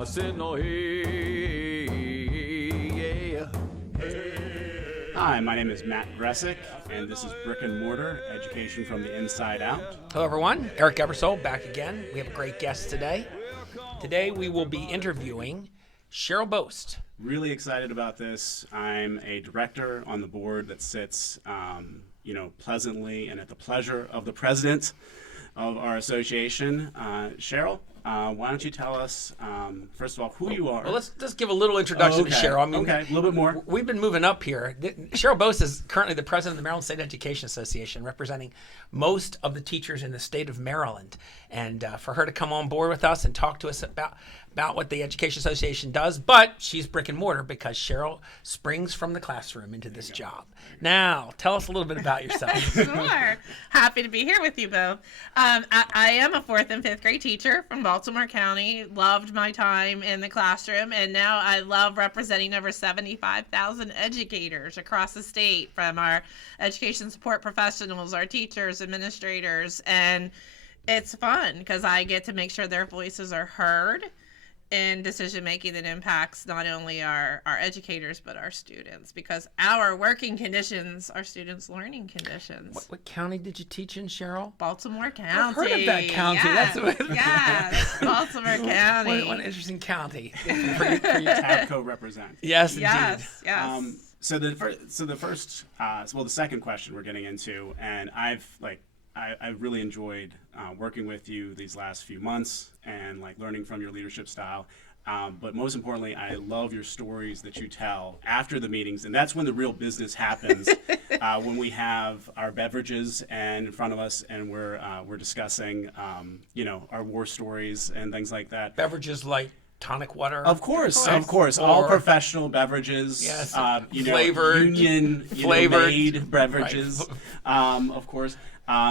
I said no, hey, yeah. Hi, my name is Matt Gressick, and this is Brick and Mortar, Education from the Inside Out. Hello, everyone. Eric Ebersole back again. We have a great guest today. Today we will be interviewing Cheryl Bost. Really excited about this. I'm a director on the board that sits, pleasantly and at the pleasure of the president of our association. Cheryl, why don't you tell us, first of all, who you are? Well, let's just give a little introduction to Cheryl. Okay, a little bit more. We've been moving up here. Cheryl Bost is currently the president of the Maryland State Education Association, representing most of the teachers in the state of Maryland. And for her to come on board with us and talk to us about what the Education Association does, but she's brick and mortar because Cheryl springs from the classroom into this job. Now, tell us a little bit about yourself. Sure. Happy to be here with you both. I am a 4th and 5th grade teacher from Baltimore County. Loved my time in the classroom, and now I love representing over 75,000 educators across the state, from our education support professionals, our teachers, administrators, and it's fun because I get to make sure their voices are heard in decision making that impacts not only our educators but our students, because our working conditions are students' learning conditions. What county did you teach in, Cheryl? Baltimore County. I've heard of that county. Yes, That's yes, Baltimore County. What an interesting county. For your TABCO represent. Yes, indeed. Yes. So the second question we're getting into, and I've really enjoyed working with you these last few months and learning from your leadership style. But most importantly, I love your stories that you tell after the meetings, and that's when the real business happens. When we have our beverages in front of us and we're discussing, our war stories and things like that. Beverages like tonic water. Of course. All professional beverages. Yes. Flavored, flavored made beverages. Right. Of course.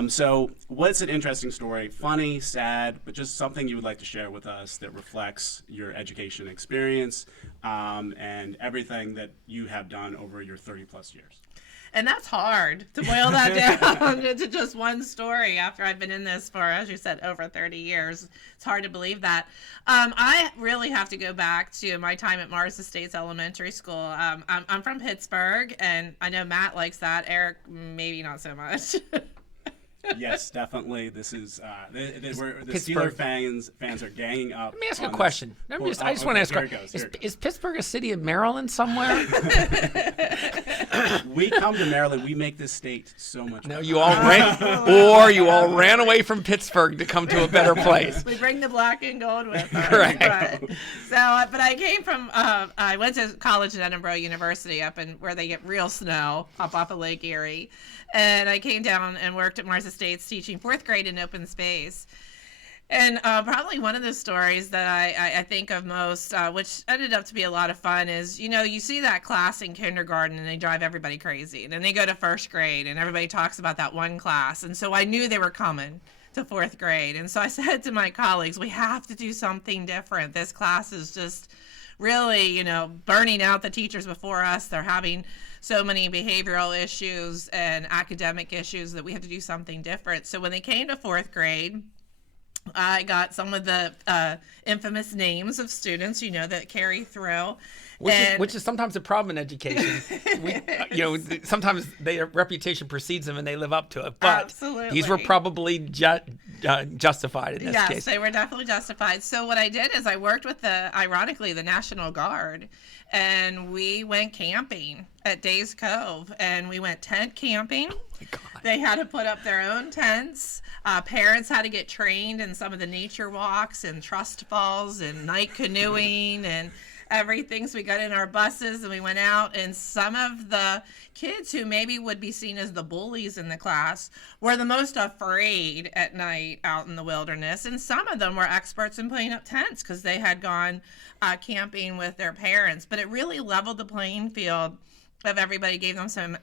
So what's an interesting story? Funny, sad, but just something you would like to share with us that reflects your education experience and everything that you have done over your 30 plus years. And that's hard to boil that down to just one story after I've been in this for, as you said, over 30 years. It's hard to believe that. I really have to go back to my time at Mars Estates Elementary School. I'm from Pittsburgh, and I know Matt likes that. Eric, maybe not so much. Yes, definitely. This is the Pittsburgh Steeler fans are ganging up. Let me ask you a question. I just want to ask a question. Is Pittsburgh a city of Maryland somewhere? We come to Maryland, we make this state so much better. No, you all ran away from Pittsburgh to come to a better place. We bring the black and gold with us. Correct. But I came from, I went to college at Edinburgh University up in where they get real snow up off of Lake Erie. And I came down and worked at Mars Estates teaching 4th grade in open space. And probably one of the stories that I think of most, which ended up to be a lot of fun, is, you see that class in kindergarten and they drive everybody crazy. And then they go to 1st grade and everybody talks about that one class. And so I knew they were coming to 4th grade. And so I said to my colleagues, we have to do something different. This class is just really, burning out the teachers before us. They're having so many behavioral issues and academic issues that we have to do something different. So when they came to 4th grade, I got some of the infamous names of students, that carry through. Which is sometimes a problem in education. Sometimes their reputation precedes them and they live up to it. But Absolutely. These were probably justified in this case. Yes, they were definitely justified. So what I did is I worked with ironically, the National Guard, and we went camping at Days Cove, and we went tent camping. Oh my God. They had to put up their own tents. Parents had to get trained in some of the nature walks and trust falls and night canoeing and everything. So we got in our buses and we went out, and some of the kids who maybe would be seen as the bullies in the class were the most afraid at night out in the wilderness. And some of them were experts in putting up tents because they had gone camping with their parents. But it really leveled the playing field of everybody, gave them some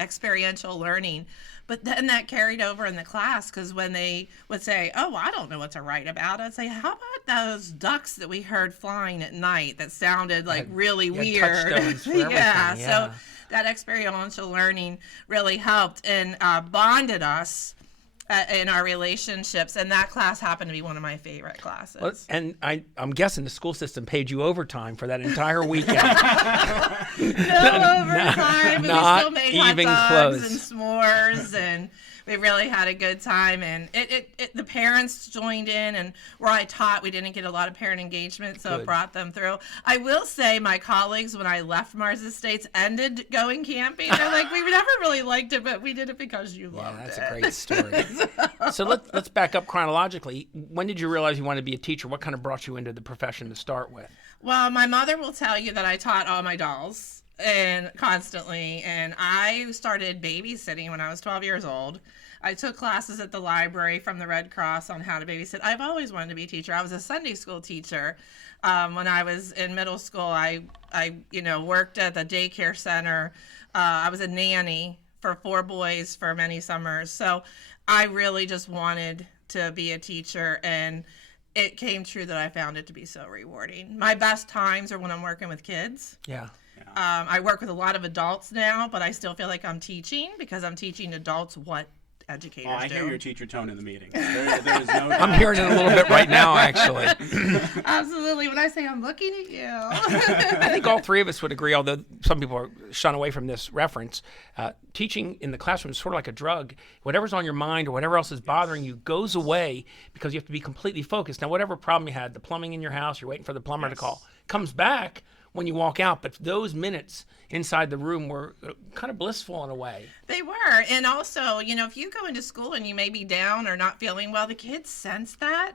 experiential learning. But then that carried over in the class, because when they would say, oh, I don't know what to write about, I'd say, how about those ducks that we heard flying at night that sounded like really weird? Touchstones for everything. Yeah, yeah. so that experiential learning really helped and bonded us in our relationships, and that class happened to be one of my favorite classes. Well, and I'm guessing the school system paid you overtime for that entire weekend. No overtime, but we not still made even hot dogs close. and s'mores, and we really had a good time. And the parents joined in, and where I taught, we didn't get a lot of parent engagement, so Good. it brought them through. I will say my colleagues, when I left Mars Estates, ended going camping. They're like, we never really liked it, but we did it because you loved That's it. a great story. So let's back up chronologically. When did you realize you wanted to be a teacher? What kind of brought you into the profession to start with? Well, my mother will tell you that I taught all my dolls and constantly, and I started babysitting when I was 12 years old. I took classes at the library from the Red Cross on how to babysit. I've always wanted to be a teacher. I was a Sunday school teacher. When I was in middle school, I worked at the daycare center. I was a nanny for 4 boys for many summers. So I really just wanted to be a teacher, and it came true that I found it to be so rewarding. My best times are when I'm working with kids. Yeah. I work with a lot of adults now, but I still feel like I'm teaching because I'm teaching adults what educators I do. hear your teacher tone in the meeting. There is no doubt. I'm hearing it a little bit right now, actually. Absolutely. When I say I'm looking at you. I think all three of us would agree, although some people are shun away from this reference. Teaching in the classroom is sort of like a drug. Whatever's on your mind or whatever else is bothering you goes away because you have to be completely focused. Now, whatever problem you had, the plumbing in your house, you're waiting for the plumber to call, comes back when you walk out. But those minutes inside the room were kind of blissful in a way. They were. And also, if you go into school and you may be down or not feeling well, the kids sense that.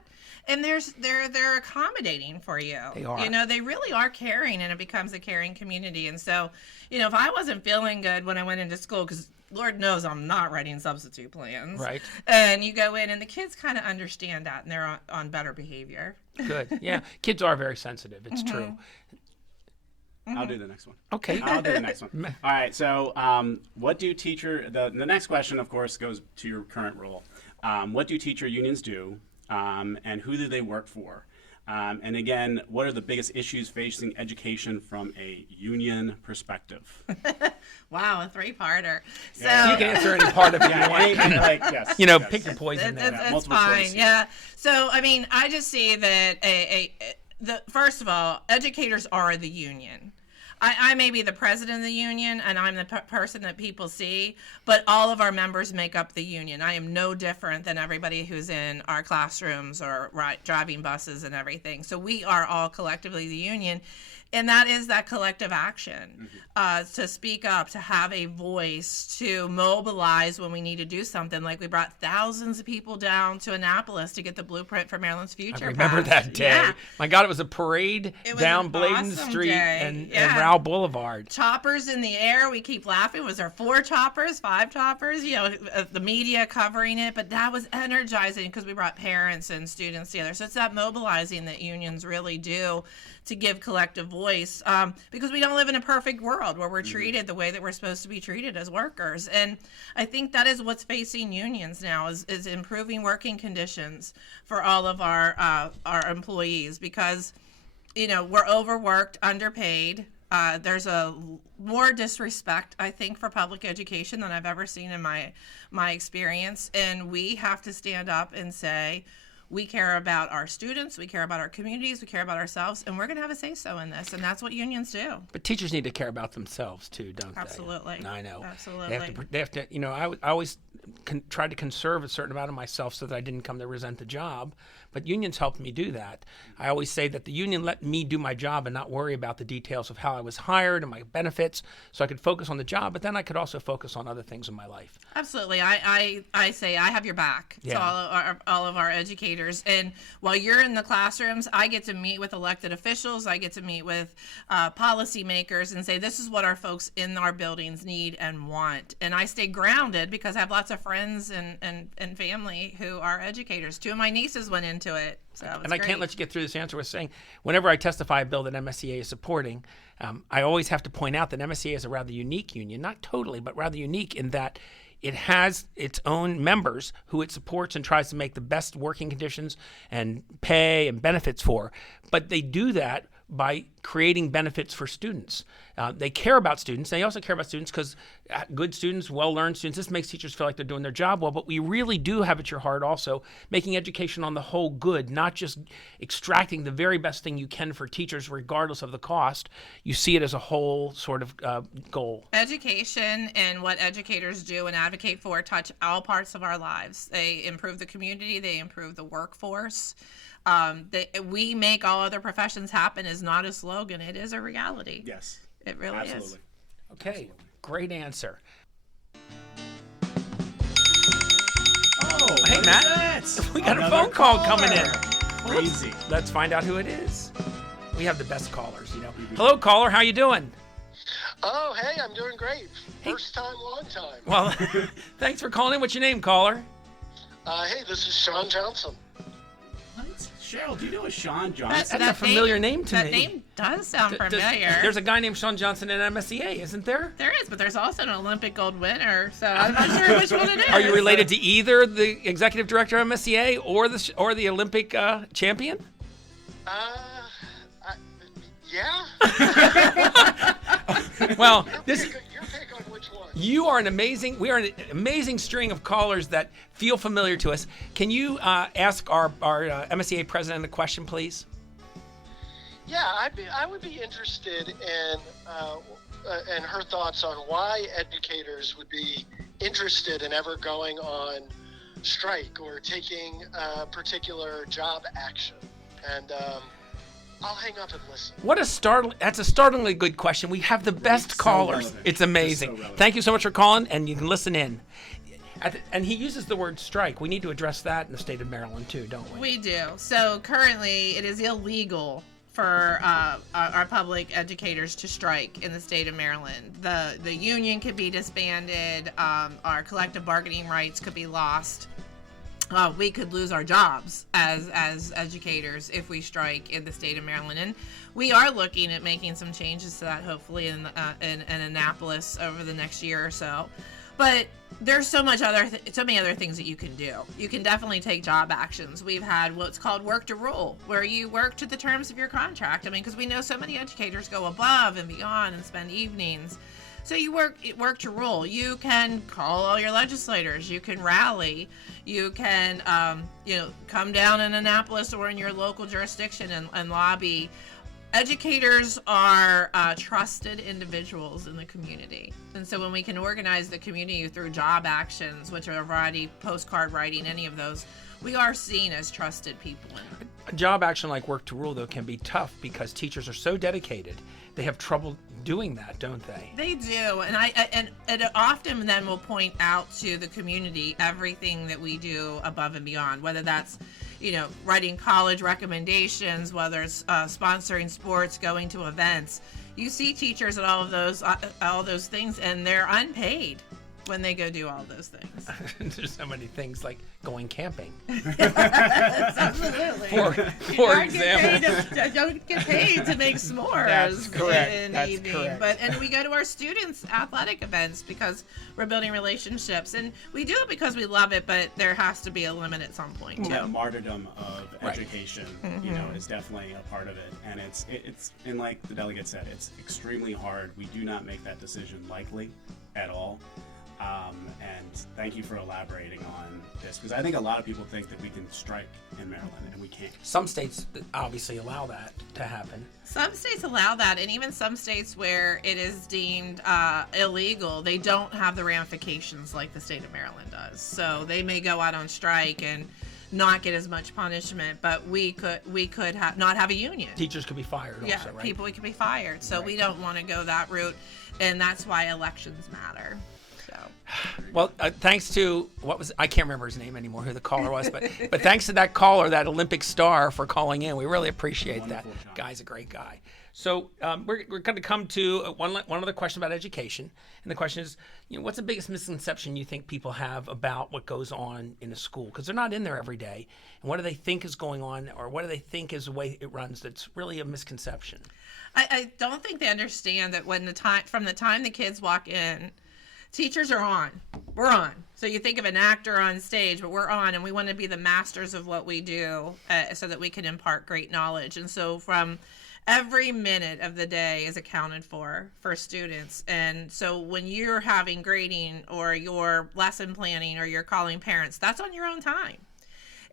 And they're accommodating for you. They are. They really are caring, and it becomes a caring community. And so, if I wasn't feeling good when I went into school, because Lord knows I'm not writing substitute plans. Right. And you go in, and the kids kind of understand that, and they're on better behavior. Good. Yeah. Kids are very sensitive. It's true. I'll do the next one. Okay. I'll do the next one. All right. So, what do the next question, of course, goes to your current role. What do teacher unions do, and who do they work for? And again, what are the biggest issues facing education from a union perspective? Wow, a 3-parter. So You can answer any part of it you want. Yes. Pick your poison there. That's multiple fine. choice. Yeah. So I just see that first of all, educators are the union. I may be the president of the union, and I'm the person that people see, but all of our members make up the union. I am no different than everybody who's in our classrooms or driving buses and everything. So we are all collectively the union. And that is that collective action, to speak up, to have a voice, to mobilize when we need to do something. Like we brought thousands of people down to Annapolis to get the blueprint for Maryland's future. I remember passed. that day. Yeah. My God, it was a parade It was down an Bladen awesome Street day. and Yeah. Rowell Boulevard. Choppers in the air. We keep laughing. Was there 4 choppers, 5 choppers? The media covering it, but that was energizing because we brought parents and students together. So it's that mobilizing that unions really do to give collective voice, because we don't live in a perfect world where we're treated the way that we're supposed to be treated as workers. And I think that is what's facing unions now is improving working conditions for all of our employees, because we're overworked, underpaid. There's a more disrespect, I think, for public education than I've ever seen in my experience. And we have to stand up and say, we care about our students, we care about our communities, we care about ourselves, and we're going to have a say-so in this. And that's what unions do. But teachers need to care about themselves too, don't they? Absolutely. I know. Absolutely. They have to. I always tried to conserve a certain amount of myself so that I didn't come to resent the job. But unions helped me do that. I always say that the union let me do my job and not worry about the details of how I was hired and my benefits, so I could focus on the job, but then I could also focus on other things in my life. Absolutely. I say I have your back to all of our educators. And while you're in the classrooms, I get to meet with elected officials. I get to meet with policymakers and say, this is what our folks in our buildings need and want. And I stay grounded because I have lots of friends and family who are educators. 2 of my nieces went into it. So And I can't let you get through this answer with saying, whenever I testify a bill that MSCA is supporting, I always have to point out that MSCA is a rather unique union, not totally, but rather unique in that it has its own members who it supports and tries to make the best working conditions and pay and benefits for. But they do that by creating benefits for students. They care about students. They also care about students because good students, well-learned students, this makes teachers feel like they're doing their job well, but we really do have at your heart also making education on the whole good, not just extracting the very best thing you can for teachers regardless of the cost. You see it as a whole sort of goal. Education and what educators do and advocate for touch all parts of our lives. They improve the community, they improve the workforce. We make all other professions happen is not a slogan, it is a reality. Yes. It really Absolutely. is. Okay, Absolutely. great answer. Oh, Hey, look Matt. at that. We got a Another phone call coming in. caller. Crazy. Let's find out who it is. We have the best callers, you know. Hello, caller. How you doing? Oh, hey, I'm doing great. First time, long time. Well, thanks for calling in. What's your name, caller? Hey, this is Sean Johnson. What? Cheryl, do you know a Sean Johnson? That's a familiar name to that me. That name does sound familiar. There's a guy named Sean Johnson at MSEA, isn't there? There is, but there's also an Olympic gold winner, so I'm not sure which one it is. Are you related to either the executive director of MSEA or the Olympic champion? Yeah. Well, Your pick on which one. we are an amazing string of callers that feel familiar to us. Can you ask our MSEA president a question, please? Yeah, I would be interested in her thoughts on why educators would be interested in ever going on strike or taking a particular job action. And I'll hang up and listen. That's a startlingly good question. We have the best so callers. relevant. It's amazing. So relevant. Thank you so much for calling, and you can listen in. And he uses the word strike. We need to address that in the state of Maryland too, don't we? We do. So currently, it is illegal for our public educators to strike in the state of Maryland. The union could be disbanded. Our collective bargaining rights could be lost. We could lose our jobs as educators if we strike in the state of Maryland. And we are looking at making some changes to that, hopefully in Annapolis over the next year or so. But there's so many other things that you can do. You can definitely take job actions. We've had what's called work to rule, where you work to the terms of your contract. I mean, because we know so many educators go above and beyond and spend evenings. So you work to rule. You can call all your legislators. You can rally. You can come down in Annapolis or in your local jurisdiction and lobby. Educators are trusted individuals in the community. And so when we can organize the community through job actions, which are a variety, postcard writing, any of those, we are seen as trusted people. A job action like work to rule, though, can be tough because teachers are so dedicated. They have trouble doing that, don't they? They do, and it often then will point out to the community everything that we do above and beyond, whether that's writing college recommendations, whether it's sponsoring sports, going to events. You see teachers at all those things, and they're unpaid when they go do all those things. There's so many things like going camping. Absolutely. For example. Don't get paid to make s'mores. That's correct. In That's the evening. correct. And we go to our students' athletic events because we're building relationships, and we do it because we love it. But there has to be a limit at some point too. The martyrdom of Right. education, is definitely a part of it, and it's and like the delegate said, it's extremely hard. We do not make that decision lightly at all. And thank you for elaborating on this, because I think a lot of people think that we can strike in Maryland, and we can't. Some states obviously allow that to happen. Some states allow that, and even some states where it is deemed illegal, they don't have the ramifications like the state of Maryland does. So they may go out on strike and not get as much punishment, but we could not have a union. Teachers could be fired Yeah, also, right? people could be fired. So we don't want to go that route, and that's why elections matter. Well, thanks to I can't remember his name anymore, who the caller was, but thanks to that caller, that Olympic star, for calling in. We really appreciate that. Wonderful, John. Guy's a great guy. So we're going to come to one other question about education, and the question is, what's the biggest misconception you think people have about what goes on in a school? Because they're not in there every day, and what do they think is going on, or what do they think is the way it runs that's really a misconception? I don't think they understand that from the time the kids walk in, teachers are on. We're on. So you think of an actor on stage, but we're on, and we want to be the masters of what we do so that we can impart great knowledge. And so from every minute of the day is accounted for students. And so when you're having grading or your lesson planning or you're calling parents, that's on your own time.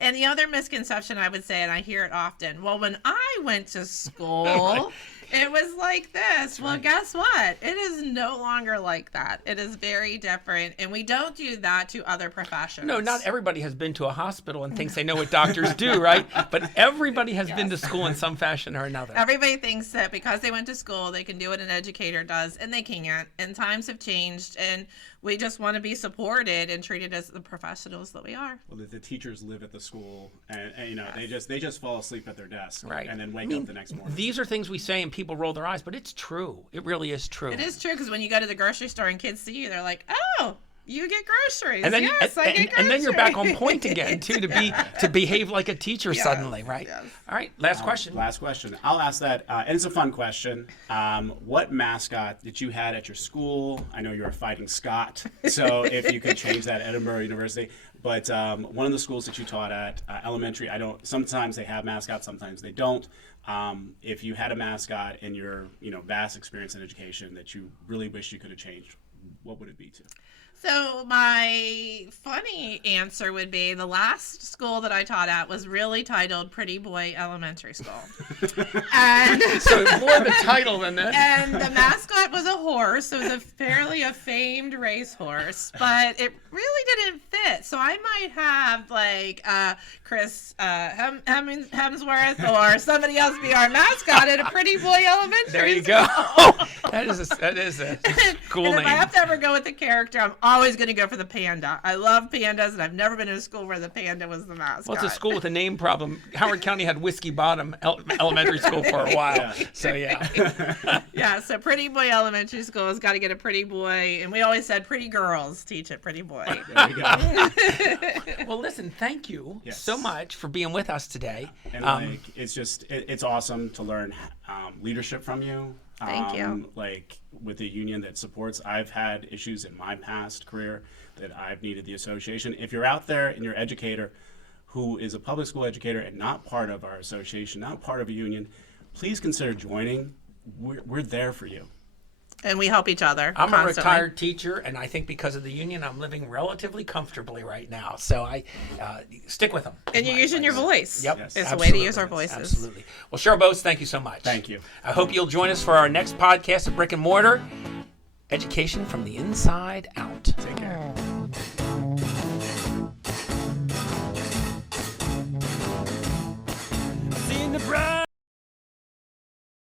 And the other misconception I would say, and I hear it often, well, when I went to school, it was like this. Well, guess what? It is no longer like that. It is very different. And we don't do that to other professions. No, not everybody has been to a hospital and thinks they know what doctors do, right? But everybody has been to school in some fashion or another. Everybody thinks that because they went to school, they can do what an educator does, and they can't. And times have changed, and we just want to be supported and treated as the professionals that we are. Well, the teachers live at the school, and they just fall asleep at their desk, Right. and then wake up the next morning. These are things we say and people roll their eyes, but it's true. It really is true. It is true, because when you go to the grocery store and kids see you, they're like, oh, you get groceries. And then, yes, I get groceries. and then you're back on point again, too, to behave like a teacher suddenly, right? Yes. All right, last question. Last question. I'll ask that, and it's a fun question. What mascot that you had at your school? I know you're a Fighting Scot, so if you could change that, Edinburgh University. But one of the schools that you taught at, elementary, sometimes they have mascots, sometimes they don't. If you had a mascot in your vast experience in education that you really wish you could have changed, what would it be to? So my funny answer would be the last school that I taught at was really titled Pretty Boy Elementary School. And So more the title than that. and the mascot was a horse. It was a famed racehorse, but it really didn't fit. So I might have like Chris Hemsworth or somebody else be our mascot at a Pretty Boy Elementary There you School. go. That is a cool And name. if I have to ever go with the character, I'm always going to go for the panda. I love pandas, and I've never been in a school where the panda was the mascot. Well, it's a school with a name problem. Howard County had Whiskey Bottom Elementary School for a while. Yeah. So, yeah. Yeah, so Pretty Boy Elementary School has got to get a pretty boy, and we always said pretty girls teach at Pretty Boy. There you go. Well, listen, thank you Yes. so much for being with us today. And it's awesome to learn leadership from you. Thank you. Like with a union that supports, I've had issues in my past career that I've needed the association. If you're out there and you're an educator who is a public school educator and not part of our association, not part of a union, please consider joining. We're there for you. And we help each other. I'm constantly. a retired teacher, and I think because of the union, I'm living relatively comfortably right now. So I stick with them. And you're using your voice. Yep. Yes. It's a way to use our voices. Absolutely. Well, Cheryl Bost, thank you so much. Thank you. I hope you'll join us for our next podcast of Brick and Mortar, Education from the Inside Out. Take care.